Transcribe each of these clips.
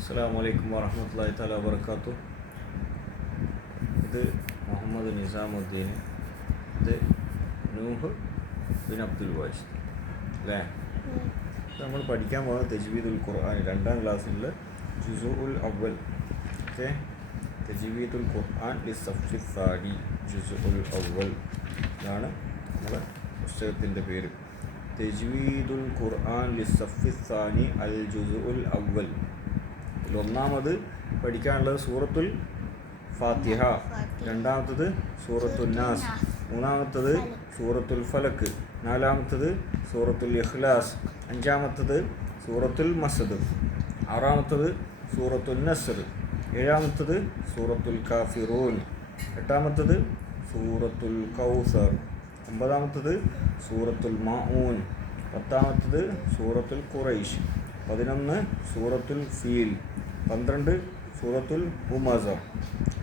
അസ്സലാമു അലൈക്കും വറഹ്മത്തുള്ളാഹി തആല വബറകാതുഹു. ഇത് മുഹമ്മദ് നിസാമുദ്ദീൻ, ഇത് നൂഹ് ബിൻ അബ്ദുൽ വാജിദ് അല്ലേ? നമ്മൾ പഠിക്കാൻ പോകുന്നത് തജ്വീദുൽ ഖുർആൻ 2ാം ക്ലാസ്സിലുള്ള ജുസുഉൽ അവ്വൽ. ഓക്കെ, തജ്വീദുൽ ഖുർആൻ ലിസ്സഫി സാനി ജുസുഉൽ അവ്വൽ ഇതാണ് നമ്മുടെ പുസ്തകത്തിൻ്റെ പേര്. തജ്വീദുൽ ഖുർആൻ ലിസ്സഫി സാനി അൽ ജുസുഉൽ അവ്വൽ. ഒന്നാമത് പഠിക്കാനുള്ളത് സൂറത്തുൽ ഫാത്തിഹ, രണ്ടാമത്തത് സൂറത്തുൽ നാസ്, മൂന്നാമത്തത് സൂറത്തുൽ ഫലക്ക്, നാലാമത്തത് സൂറത്തുൽ ഇഖ്ലാസ്, അഞ്ചാമത്തത് സൂറത്തുൽ മസ്ദ്, ആറാമത്തത് സൂറത്തുൽ നസ്ർ, ഏഴാമത്തത് സൂറത്തുൽ കാഫിറൂൻ, എട്ടാമത്തത് സൂറത്തുൽ കൗസർ, ഒമ്പതാമത്തത് സൂറത്തുൽ മാഊൻ, പത്താമത്തത് സൂറത്തുൽ ഖുറൈശ്, 11 സൂറത്തുൽ ഫീൽ, 12 സൂറത്തുൽ ഹുമസ,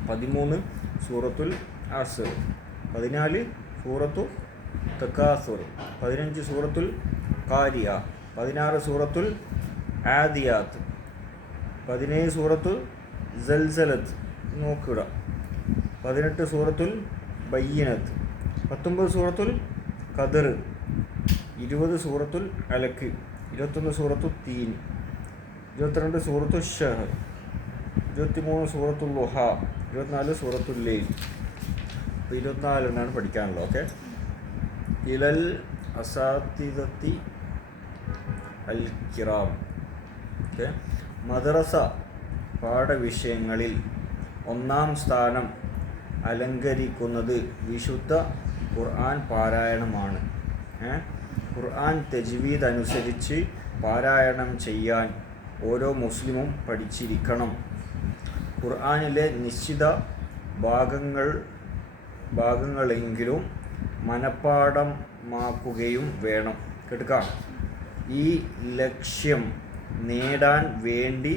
13 സൂറത്തുൽ അസ്ർ, 14 സൂറത്തു തകാസുർ, 15 സൂറത്തുൽ ഖാരിയ, 16 സൂറത്തുൽ ആദിയാത്ത്, 17 സൂറത്തുൽ സൽസലത്ത് നോക്കുക, 18 സൂറത്തുൽ ബയ്യിനത്ത്, 19 സൂറത്തുൽ ഖദർ, 20 സൂറത്തുൽ അലക്ക്, 21 സൂറത്തു തീൻ, 22 സൂറത്തു ഷഹർ, 23 സൂറത്തുൽ ളുഹ, 24 സൂറത്തുൽ ലൈൽ. അപ്പോൾ 24 എണ്ണമാണ് പഠിക്കാനുള്ളത്. ഓക്കെ, ഇലൽ അസാത്തിദത്തി അൽ കിറാം. ഓക്കെ, മദ്രസ പാഠവിഷയങ്ങളിൽ 1ാം സ്ഥാനം അലങ്കരിക്കുന്നത് വിശുദ്ധ ഖുർആൻ പാരായണമാണ്. ഖുർആൻ തജ്വീദ് അനുസരിച്ച് പാരായണം ചെയ്യാൻ ഓരോ മുസ്ലിമും പഠിച്ചിരിക്കണം. ഖുർആനിലെ നിശ്ചിത ഭാഗങ്ങളെങ്കിലും മനഃപ്പാഠമാക്കുകയും വേണം. കേൾക്കാം. ഈ ലക്ഷ്യം നേടാൻ വേണ്ടി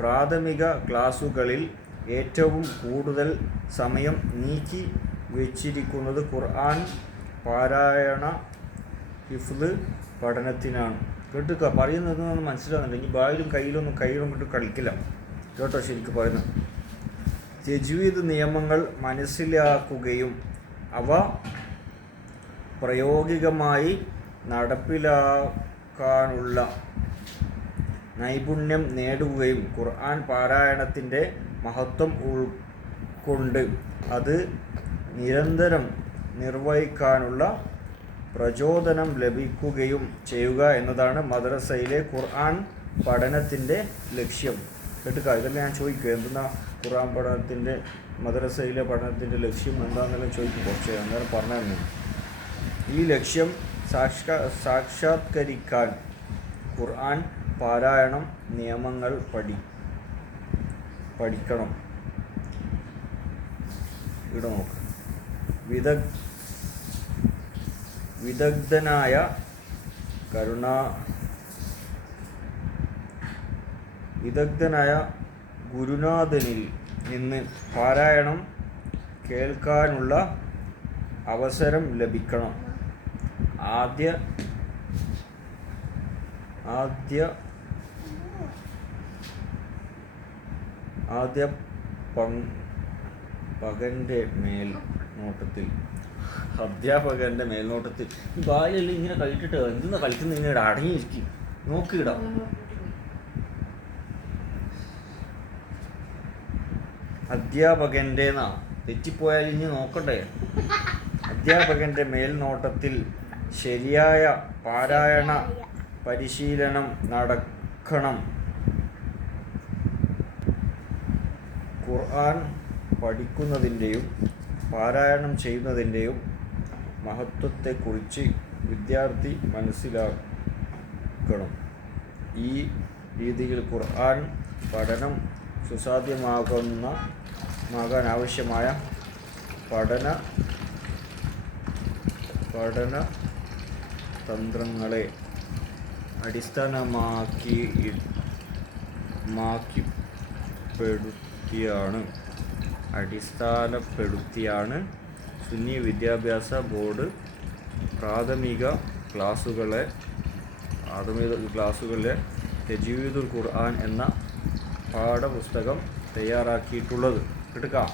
പ്രാഥമിക ക്ലാസുകളിൽ ഏറ്റവും കൂടുതൽ സമയം നീക്കി വെച്ചിരിക്കുന്നത് ഖുർആൻ പാരായണ ഹിഫ്ള് പഠനത്തിനാണ്. കേട്ടുക, പറയുന്നതൊന്നും മനസ്സിലാകുന്നില്ലെങ്കിൽ ബായിലും കയ്യിലും കൊണ്ട് കളിക്കില്ല. കേട്ടോ, ശരിക്കും പറയുന്നത്. തജ്വീദ് നിയമങ്ങൾ മനസ്സിലാക്കുകയും അവ പ്രായോഗികമായി നടപ്പിലാക്കാനുള്ള നൈപുണ്യം നേടുകയും ഖുർആൻ പാരായണത്തിൻ്റെ മഹത്വം ഉൾക്കൊണ്ട് അത് നിരന്തരം നിർവഹിക്കാനുള്ള പ്രചോദനം ലഭിക്കുകയും ചെയ്യുക എന്നതാണ് മദ്രസയിലെ ഖുർആൻ പഠനത്തിൻ്റെ ലക്ഷ്യം. കേട്ടുക, ഇതെല്ലാം ഞാൻ ചോദിക്കുക, എന്തെന്നാ ഖുർആൻ പഠനത്തിൻ്റെ മദ്രസയിലെ പഠനത്തിൻ്റെ ലക്ഷ്യം എന്താണെന്നെല്ലാം ചോദിക്കും. കുറച്ച് അന്നേരം പറഞ്ഞു തന്നു. ഈ ലക്ഷ്യം സാക്ഷാത്കരിക്കാൻ ഖുർആൻ പാരായണം നിയമങ്ങൾ പഠിക്കണം. ഇവിടെ നോക്ക്. വിദഗ്ധനായ ഗുരുനാഥനിൽ നിന്ന് പാരായണം കേൾക്കാനുള്ള അവസരം ലഭിക്കണം. അധ്യാപകൻ്റെ മേൽനോട്ടത്തിൽ ഈ ബാലെല്ലാം ഇങ്ങനെ കളിച്ചിട്ട് എന്തെന്നാ കളിക്കുന്ന, ഇങ്ങനെ അടങ്ങിയിരിക്കും. നോക്കിയിടാം. അധ്യാപകൻ്റെ തെറ്റിപ്പോയാൽ ഇനി നോക്കണ്ടേ. അധ്യാപകൻ്റെ മേൽനോട്ടത്തിൽ ശരിയായ പാരായണ പരിശീലനം നടക്കണം. ഖുർആൻ പഠിക്കുന്നതിൻ്റെയും പാരായണം ചെയ്യുന്നതിൻ്റെയും മഹത്വത്തെക്കുറിച്ച് വിദ്യാർത്ഥി മനസ്സിലാക്കണം. ഈ രീതിയിൽ ഖുർആൻ പഠനം സുസാധ്യമാകാൻ ആവശ്യമായ പഠന തന്ത്രങ്ങളെ അടിസ്ഥാനപ്പെടുത്തിയാണ് സുന്നി വിദ്യാഭ്യാസ ബോർഡ് പ്രാഥമിക ക്ലാസുകളിലെ തജ്വീദുൽ ഖുർആൻ എന്ന പാഠപുസ്തകം തയ്യാറാക്കിയിട്ടുള്ളത്. എടുക്കാം.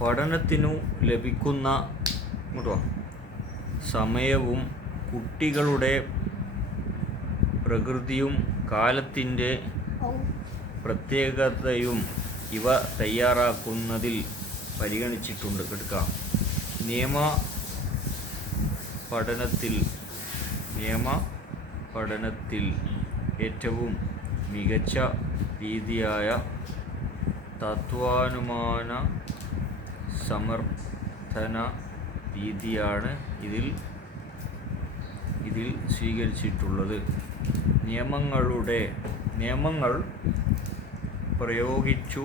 പഠനത്തിനു ലഭിക്കുന്ന സമയവും കുട്ടികളുടെ പ്രകൃതിയും കാലത്തിൻ്റെ പ്രത്യേകതയും ഇവ തയ്യാറാക്കുന്നതിൽ പരിഗണിച്ചിട്ടുണ്ട്. എടുക്കാം. നിയമ പഠനത്തിൽ ഏറ്റവും മികച്ച രീതിയായ തത്വാനുമാന സമർത്ഥന രീതിയാണ് ഇതിൽ സ്വീകരിച്ചിട്ടുള്ളത്. നിയമങ്ങൾ പ്രയോഗിച്ചു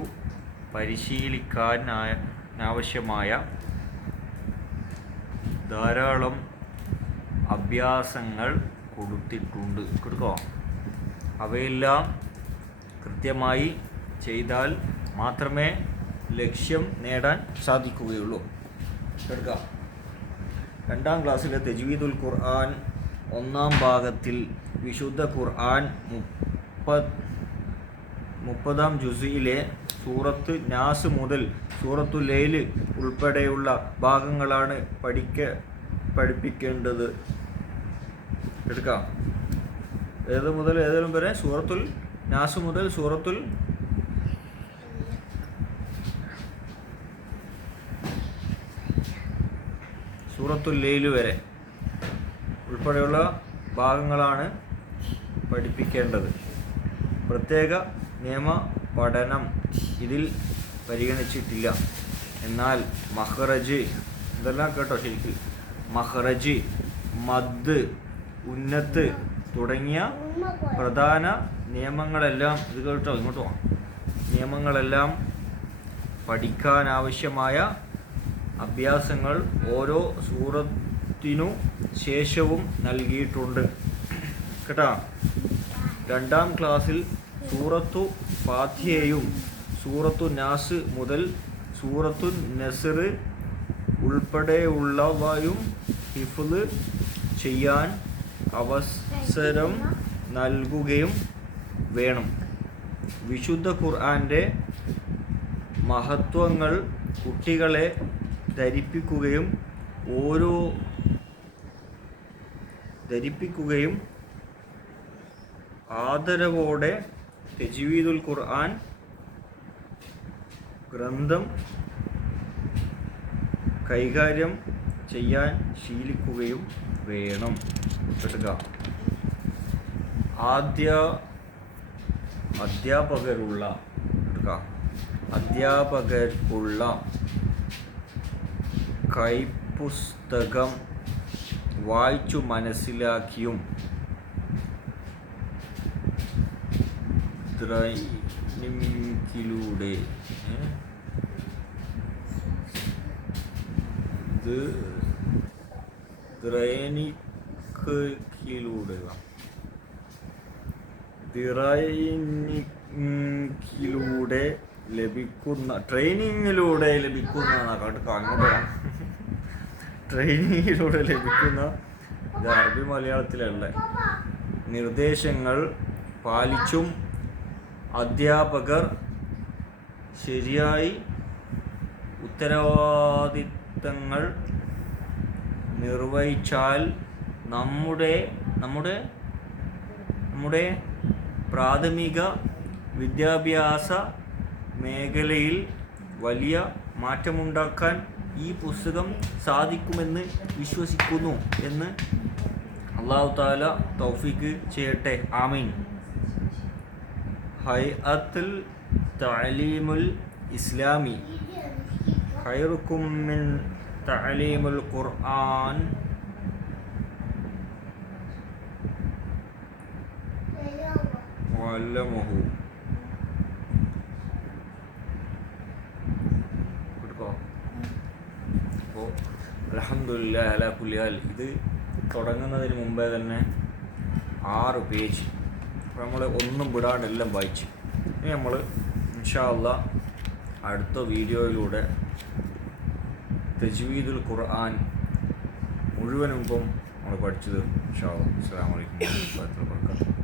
പരിശീലിക്കാനാവശ്യമായ ധാരാളം അഭ്യാസങ്ങൾ കൊടുത്തിട്ടുണ്ട്. അവയെല്ലാം കൃത്യമായി ചെയ്താൽ മാത്രമേ ലക്ഷ്യം നേടാൻ സാധിക്കുകയുള്ളൂ. എടുക്കാം. 2ാം ക്ലാസ്സിലെ തജ്വീദുൽ ഖുർആൻ 1ാം ഭാഗത്തിൽ വിശുദ്ധ ഖുർആൻ 30ാം ജുസിയിലെ സൂറത്ത് നാസ് മുതൽ സൂറത്തു ലൈൽ ഉൾപ്പെടെയുള്ള ഭാഗങ്ങളാണ് പഠിപ്പിക്കേണ്ടത്. എടുക്കാം. ഏത് മുതൽ ഏതെങ്കിലും വരെ? സൂറത്തുൽ നാസ് മുതൽ സൂറത്തുൽ ലൈൽ വരെ ഉൾപ്പെടെയുള്ള ഭാഗങ്ങളാണ് പഠിപ്പിക്കേണ്ടത്. പ്രത്യേക നിയമ പഠനം ഇതിൽ പരിഗണിച്ചിട്ടില്ല. എന്നാൽ മഖ്റജ്, ഇതെല്ലാം കേട്ടോ ശരിക്ക്, മഖ്റജ്, മദ്, ഉന്നത്ത് തുടങ്ങിയ പ്രധാന നിയമങ്ങളെല്ലാം, ഇത് കേട്ടോ ഇങ്ങോട്ട് പോകാം, നിയമങ്ങളെല്ലാം പഠിക്കാനാവശ്യമായ അഭ്യാസങ്ങൾ ഓരോ സൂറത്തിനു ശേഷവും നൽകിയിട്ടുണ്ട്. കേട്ടോ. 2ാം ക്ലാസ്സിൽ സൂറത്തു ഫാത്തിഹയും സൂറത്തു നാസ് മുതൽ സൂറത്തു നസ്ർ ഉൾപ്പെടെയുള്ളവയും ഹിഫ്ള് ചെയ്യാൻ അവസരം നൽകുകയും വേണം. വിശുദ്ധ ഖുർആൻ്റെ മഹത്വങ്ങൾ കുട്ടികളെ ധരിപ്പിക്കുകയും ആദരവോടെ തജ്വീദുൽ ഖുർആൻ ഗ്രന്ഥം കൈകാര്യം ചെയ്യാൻ ശീലിക്കുകയും വേണം. അധ്യാപകർക്കുള്ള കൈപ്പുസ്തകം വായിച്ചു മനസ്സിലാക്കിയും ദ്രൈനിക്കിലൂടെ ലഭിക്കുന്ന ട്രെയിനിങ്ങിലൂടെ ലഭിക്കുന്ന ഇത് അറബി മലയാളത്തിലല്ല നിർദ്ദേശങ്ങൾ പാലിച്ചും അധ്യാപകർ ശരിയായി ഉത്തരവാദിത്തങ്ങൾ നിർവഹിച്ചാൽ നമ്മുടെ പ്രാഥമിക വിദ്യാഭ്യാസ മേഖലയിൽ വലിയ മാറ്റമുണ്ടാക്കാൻ ഈ പുസ്തകം സാധിക്കുമെന്ന് വിശ്വസിക്കുന്നു എന്ന് അല്ലാഹു തആല തൗഫീഖ് ചെയ്യട്ടെ. ആമീൻ. ഹൈഅത്തുൽ തഅലീമുൽ ഇസ്ലാമി ഖൈറുക്കും മിൻ തഅലീമുൽ ഖുർആൻ വഅല്ലമഹു. അപ്പോൾ അൽഹംദുലില്ലാഹി അലാ കുല്ലി ഹാൽ. ഇത് തുടങ്ങുന്നതിന് മുമ്പേ തന്നെ 6 പേജ് നമ്മൾ ഒന്നും വിടാണ്ട് എല്ലാം വായിച്ചു. ഇനി നമ്മൾ ഇൻഷാ അല്ലാഹ് അടുത്ത വീഡിയോയിലൂടെ തജ്വീദുൽ ഖുർആൻ മുഴുവനും ഇപ്പം നമ്മൾ പഠിച്ചു തീർക്കും. ഇൻഷാ അല്ലാഹ്. അസ്സലാമു അലൈക്കും വറഹ്മത്തുള്ളാഹി വബറകാതുഹു.